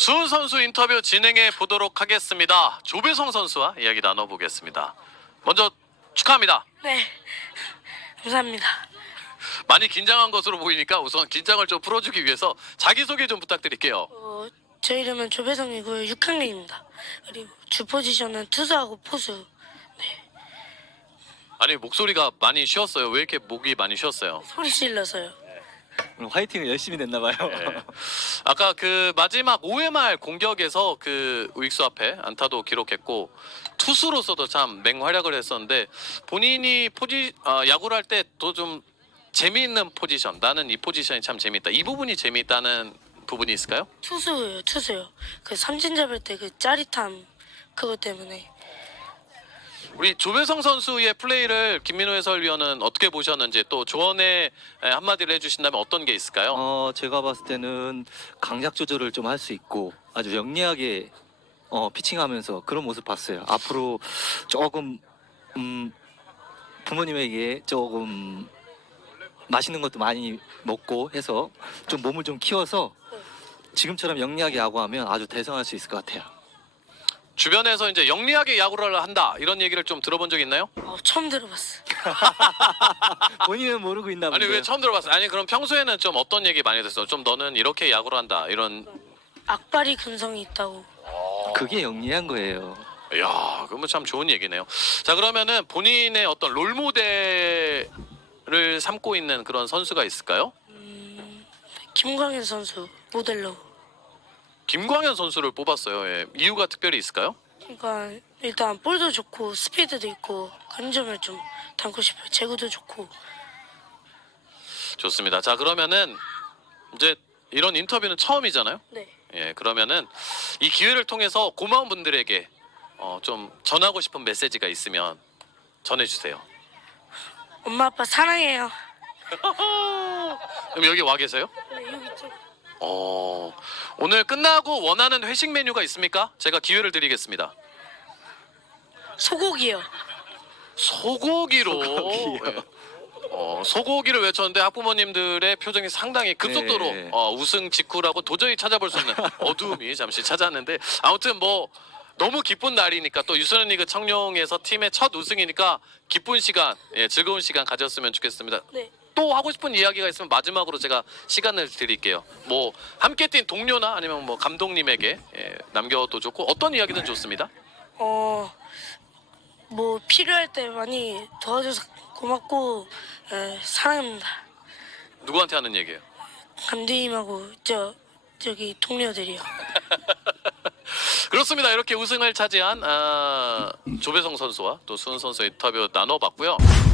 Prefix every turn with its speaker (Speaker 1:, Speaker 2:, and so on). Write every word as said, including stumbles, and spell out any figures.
Speaker 1: 수훈 선수 인터뷰 진행해 보도록 하겠습니다. 조배성 선수와 이야기 나눠보겠습니다. 먼저 축하합니다.
Speaker 2: 네, 감사합니다.
Speaker 1: 많이 긴장한 것으로 보이니까 우선 긴장을 좀 풀어주기 위해서 자기소개 좀 부탁드릴게요.
Speaker 2: 어, 제 이름은 조배성이고요. 육 학년입니다. 그리고 주 포지션은 투수하고 포수.
Speaker 1: 아니 목소리가 많이 쉬었어요. 왜 이렇게 목이 많이 쉬었어요?
Speaker 2: 소리 질러서요.
Speaker 3: 오늘 화이팅을 열심히 냈나봐요.
Speaker 1: 네. 아까 그 마지막 오 회 말 공격에서 그 우익수 앞에 안타도 기록했고 투수로서도 참 맹활약을 했었는데 본인이 포지 아, 야구를 할 때 또 좀 재미있는 포지션, 나는 이 포지션이 참 재미있다, 이 부분이 재미있다는 부분이 있을까요?
Speaker 2: 투수요, 투수요. 그 삼진 잡을 때 그 짜릿함 그것 때문에.
Speaker 1: 우리 조배성 선수의 플레이를 김민호 해설위원은 어떻게 보셨는지, 또 조언의 한마디를 해주신다면 어떤 게 있을까요?
Speaker 3: 어, 제가 봤을 때는 강약 조절을 좀 할 수 있고 아주 영리하게 어, 피칭하면서 그런 모습 봤어요. 앞으로 조금 음, 부모님에게 조금 맛있는 것도 많이 먹고 해서 좀 몸을 좀 키워서 지금처럼 영리하게 야구하면 아주 대성할 수 있을 것 같아요.
Speaker 1: 주변에서 이제 영리하게 야구를 한다 이런 얘기를 좀 들어본 적 있나요?
Speaker 2: 어, 처음 들어봤어.
Speaker 3: 본인은 모르고 있나
Speaker 1: 아니
Speaker 3: 본데요.
Speaker 1: 왜 처음 들어봤어요? 아니 그럼 평소에는 좀 어떤 얘기 많이 됐어? 좀 너는 이렇게 야구를 한다 이런.
Speaker 2: 악바리 근성이 있다고.
Speaker 3: 그게 영리한 거예요.
Speaker 1: 이야, 그러면 참 좋은 얘기네요. 자, 그러면은 본인의 어떤 롤 모델을 삼고 있는 그런 선수가 있을까요?
Speaker 2: 음, 김광현 선수 모델로.
Speaker 1: 김광현 선수를 뽑았어요. 예. 이유가 특별히 있을까요?
Speaker 2: 그러니까 일단 볼도 좋고 스피드도 있고 그런 점을 좀 담고 싶어요. 제구도 좋고.
Speaker 1: 좋습니다. 자, 그러면은 이제 이런 인터뷰는 처음이잖아요.
Speaker 2: 네.
Speaker 1: 예, 그러면은 이 기회를 통해서 고마운 분들에게 어, 좀 전하고 싶은 메시지가 있으면 전해주세요.
Speaker 2: 엄마 아빠 사랑해요.
Speaker 1: 그럼 여기 와 계세요?
Speaker 2: 네, 여기 있죠.
Speaker 1: 어, 오늘 끝나고 원하는 회식 메뉴가 있습니까? 제가 기회를 드리겠습니다.
Speaker 2: 소고기요.
Speaker 1: 소고기로.
Speaker 3: 소고기요.
Speaker 1: 예. 어, 소고기를 외쳤는데 학부모님들의 표정이 상당히 급속도로
Speaker 3: 네.
Speaker 1: 어, 우승 직후라고 도저히 찾아볼 수 없는 어두움이 잠시 찾아왔는데, 아무튼 뭐 너무 기쁜 날이니까, 또 유소년 리그 청룡에서 팀의 첫 우승이니까 기쁜 시간, 예, 즐거운 시간 가졌으면 좋겠습니다.
Speaker 2: 네.
Speaker 1: 또 하고 싶은 이야기가 있으면 마지막으로 제가 시간을 드릴게요. 뭐 함께 뛴 동료나 아니면 뭐 감독님에게 예, 남겨도 좋고 어떤 이야기든 좋습니다.
Speaker 2: 어, 뭐 필요할 때 많이 도와줘서 고맙고 에, 사랑합니다.
Speaker 1: 누구한테 하는 얘기예요?
Speaker 2: 감독님하고 저 저기 동료들이요.
Speaker 1: 그렇습니다. 이렇게 우승을 차지한 아, 조배성 선수와 또 수훈 선수 인터뷰 나눠봤고요.